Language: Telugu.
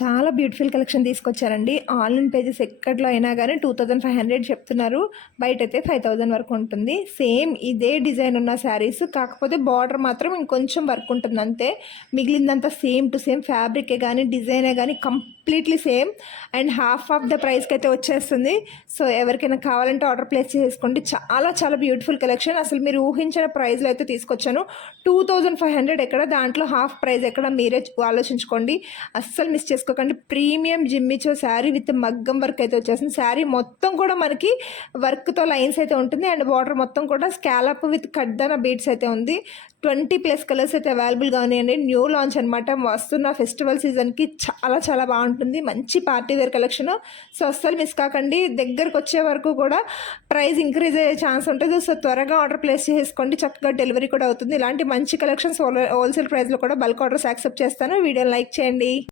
చాలా బ్యూటిఫుల్ కలెక్షన్ తీసుకొచ్చారండి. ఆన్‌లైన్ పేజెస్ ఎక్కడిలో అయినా గానీ 2500 చెప్తున్నారు. బయటైతే 5000 వరకు ఉంటుంది. సేమ్ ఇదే డిజైన్ ఉన్న శారీస్ కాకపోతే బార్డర్ మాత్రం ఇంకొంచెం వర్క్ ఉంటుంది అంతే. మిగిలిందంతా సేమ్ టు సేమ్ ఫ్యాబ్రికే గానీ, డిజైనే గానీ completely same and half of the ప్రైస్‌కి అయితే వచ్చేస్తుంది. సో ఎవరికైనా కావాలంటే ఆర్డర్ ప్లేస్ చేసుకోండి. చాలా చాలా బ్యూటిఫుల్ కలెక్షన్. అసలు మీరు ఊహించిన ప్రైస్‌లో అయితే తీసుకొచ్చాను. 2500 ఎక్కడ, దాంట్లో హాఫ్ ప్రైస్ ఎక్కడ మీరే ఆలోచించుకోండి. అస్సలు మిస్ చేసుకోకండి. ప్రీమియం జిమ్మిచో శారీ విత్ మగ్గం వర్క్ అయితే వచ్చేసింది. శారీ మొత్తం కూడా మనకి వర్క్తో లైన్స్ అయితే ఉంటుంది అండ్ బార్డర్ మొత్తం కూడా స్కాలప్ విత్ కడ్దాన బీడ్స్ అయితే ఉంది. 20+ కలర్స్ అయితే అవైలబుల్గా ఉన్నాయండి. న్యూ లాంచ్ అనమాట. వస్తున్న ఫెస్టివల్ సీజన్కి చాలా చాలా బాగుంటుంది. మంచి పార్టీ వేర్ కలెక్షన్. సో అస్సలు మిస్ కాకండి. దగ్గరకు వచ్చే వరకు కూడా ప్రైస్ ఇంక్రీజ్ అయ్యే ఛాన్స్ ఉంటుంది. సో త్వరగా ఆర్డర్ ప్లేస్ చేసుకోండి. చక్కగా డెలివరీ కూడా అవుతుంది. ఇలాంటి మంచి కలెక్షన్స్ హోల్సేల్ ప్రైస్లో కూడా బల్క్ ఆర్డర్స్ యాక్సెప్ట్ చేస్తాను. వీడియోని లైక్ చేయండి.